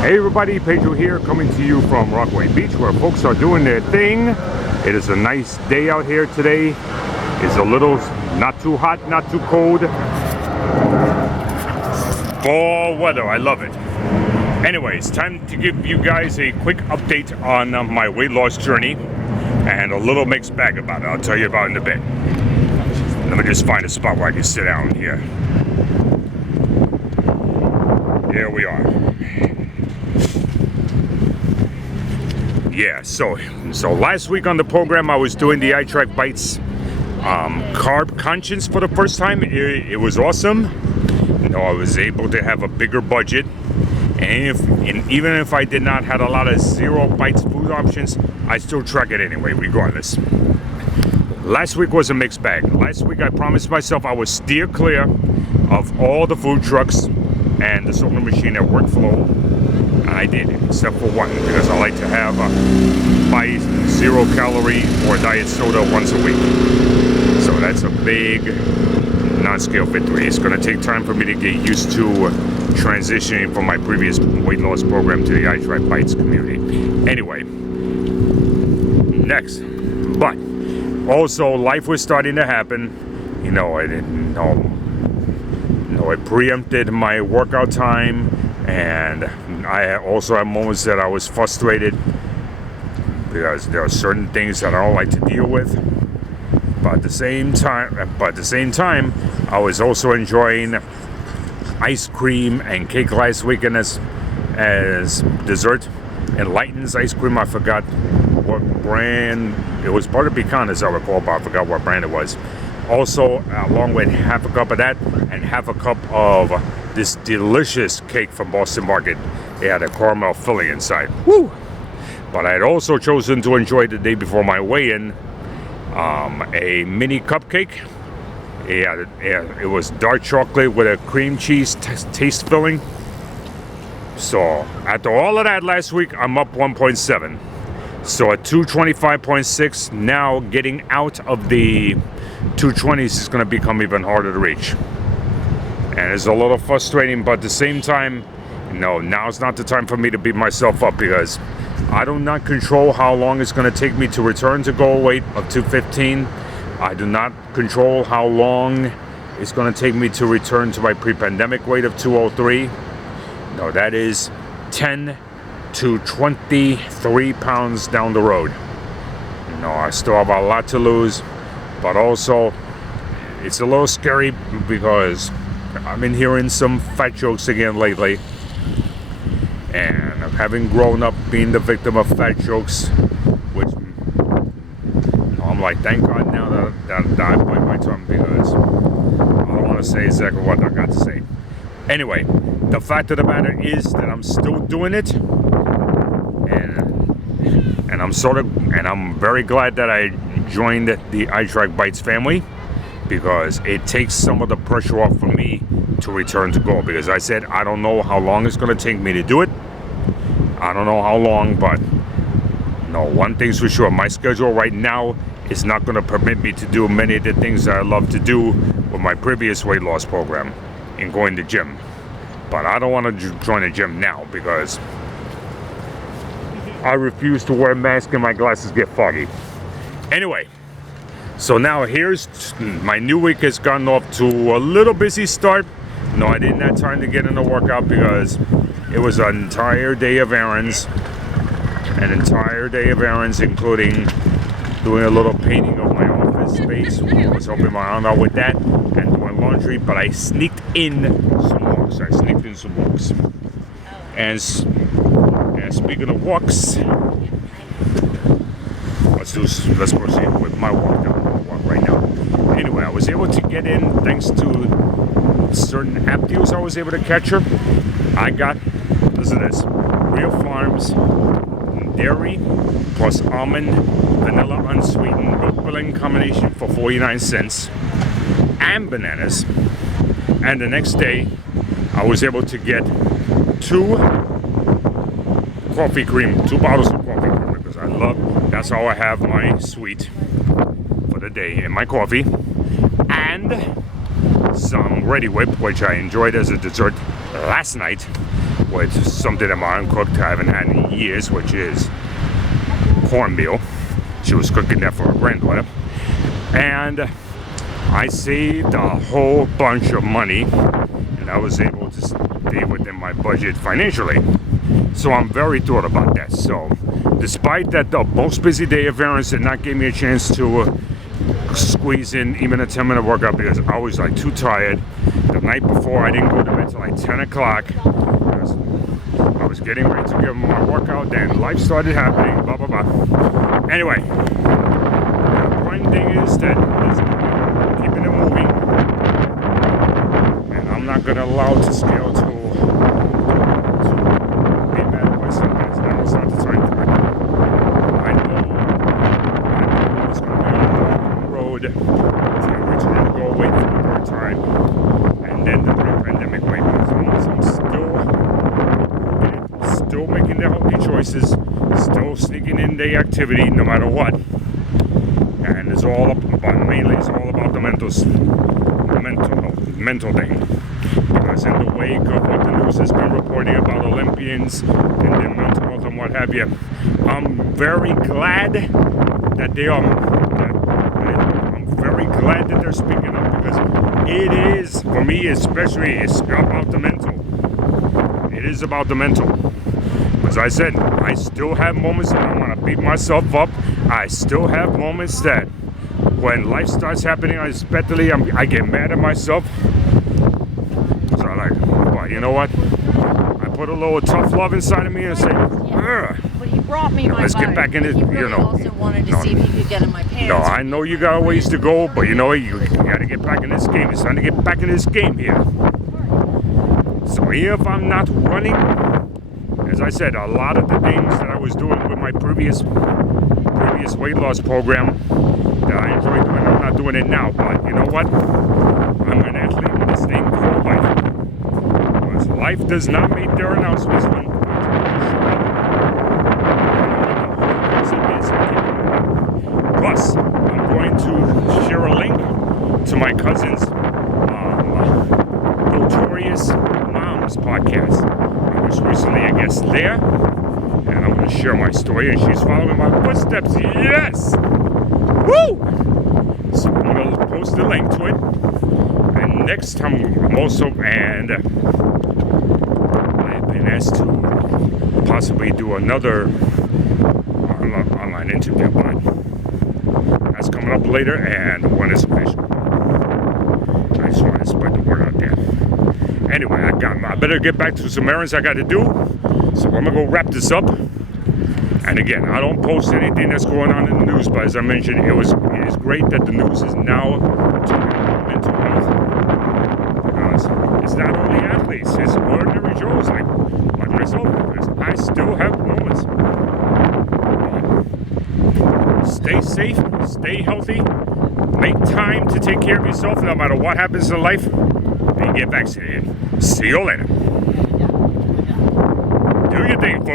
Hey everybody, Pedro here, coming to you from Rockaway Beach, where folks are doing their thing. It is a nice day out here today. It's a little not too hot, not too cold. Fall weather, I love it. Anyways, time to give you guys a quick update on my weight loss journey and a little mixed bag about it. I'll tell you about it in a bit. Let me just find a spot where I can sit down here. Here we are. Yeah, so last week on the program I was doing the iTrack Bites carb conscience for the first time. It was awesome. You know, I was able to have a bigger budget, and even if I did not have a lot of zero bites food options, I still track it anyway, regardless. Last week was a mixed bag. Last week I promised myself I would steer clear of all the food trucks and the soda machine at Workflow. And I did, except for one, because I like to have buy 0 calorie or diet soda once a week. So that's a big non-scale victory. It's going to take time for me to get used to transitioning from my previous weight loss program to the iTrack Bites community. Anyway, next. But also, life was starting to happen. You know, I preempted my workout time, and I also had moments that I was frustrated because there are certain things that I don't like to deal with. But at the same time, I was also enjoying ice cream and cake last weekend as dessert. Enlighten's ice cream, I forgot what brand. It was butter pecan, as I recall, but I forgot what brand it was. Also, along with half a cup of that and half a cup of this delicious cake from Boston Market. It had a caramel filling inside. Woo! But I had also chosen to enjoy the day before my weigh-in a mini cupcake. It was dark chocolate with a cream cheese taste filling. So after all of that last week, I'm up 1.7. So at 225.6, now getting out of the 220s is going to become even harder to reach. And it's a little frustrating, but at the same time, no, now's not the time for me to beat myself up, because I do not control how long it's going to take me to return to goal weight of 215. I do not control how long it's going to take me to return to my pre-pandemic weight of 203. No, that is 10 to 23 pounds down the road. No, I still have a lot to lose, but also it's a little scary because I've been hearing some fat jokes again lately, and having grown up being the victim of fat jokes, which I'm like, thank God now that I bite my tongue, because I don't want to say exactly what I got to say. Anyway, the fact of the matter is that I'm still doing it, and I'm very glad that I joined the iTrack Bites family, because it takes some of the pressure off for me to return to goal. Because I said I don't know how long it's going to take me to do it. I don't know how long, but no, one thing's for sure, my schedule right now is not going to permit me to do many of the things that I love to do with my previous weight loss program in going to gym. But I don't want to join a gym now, because I refuse to wear a mask and my glasses get foggy. Anyway, so now here's my new week. Has gotten off to a little busy start. No, I didn't have time to get in a workout because it was an entire day of errands. Including doing a little painting of my office space. I was helping my aunt out with that and doing laundry, but I sneaked in some walks. And speaking of walks, let's proceed with my walk right now. Anyway, I was able to get in thanks to certain app deals I was able to capture. I got, listen to this, Real Farms dairy plus almond vanilla unsweetened milk filling combination for 49 cents and bananas. And the next day I was able to get 2 bottles of coffee cream, because that's how I have my sweet for the day in my coffee, and some Ready Whip, which I enjoyed as a dessert last night. with something that my aunt cooked I haven't had in years, which is cornmeal. She was cooking that for her granddaughter. And I saved a whole bunch of money, and I was able to stay within my budget financially. So I'm very thrilled about that. So despite that the most busy day of errands did not give me a chance to squeeze in even a 10-minute workout because I was like too tired. The night before I didn't go to bed till like 10 o'clock. I was getting ready to give my workout, then life started happening, blah, blah, blah. Anyway, the important thing is that keeping it moving, and I'm not going to allow to scale to be mad at myself because now it's not the time for it. I know it's going to be a long road to originally to go away for the third time, and then the pre-pandemic way. As long as I'm still making the healthy choices, still sneaking in the activity no matter what. And it's all mainly it's all about the mental thing. Because in the wake of what the news has been reporting about Olympians and their mental health and what have you, I'm very glad that they are. I'm very glad that they're speaking up because it is, for me especially, it's about the mental. It is about the mental. As I said, I still have moments that I want to beat myself up. I still have moments that when life starts happening unexpectedly, I get mad at myself. So I'm like, well, you know what? I put a little tough love inside of me and say, ugh. But you brought me my Let's get bike. back in it. You really You know, also wanted to see if you could get in my pants. No, I know you got a ways to go, but you know what? You got to get back in this game. It's time to get back in this game here. So if I'm not running, as I said, a lot of the things that I was doing with my previous weight loss program that I enjoyed doing, I'm not doing it now. But you know what? I'm an athlete with this thing called life. Because life does not make their announcements when Plus, I'm going to share a link to my cousin's Notorious Moms podcast. I was recently a guest there, and I'm going to share my story, and she's following my footsteps. Yes! Woo! So I'm going to post the link to it, and next time I'm also, and I've been asked to possibly do another online interview, but that's coming up later, and when it's official. I just want to spread the word out there. Anyway, I better get back to some errands I got to do. So I'm gonna go wrap this up. And again, I don't post anything that's going on in the news, but as I mentioned, it is great that the news is now talking about mental health. Because it's not only athletes, it's ordinary Joes like myself. Because I still have moments. Stay safe, stay healthy, make time to take care of yourself no matter what happens in life, and get vaccinated. See you later. Do your thing, folks.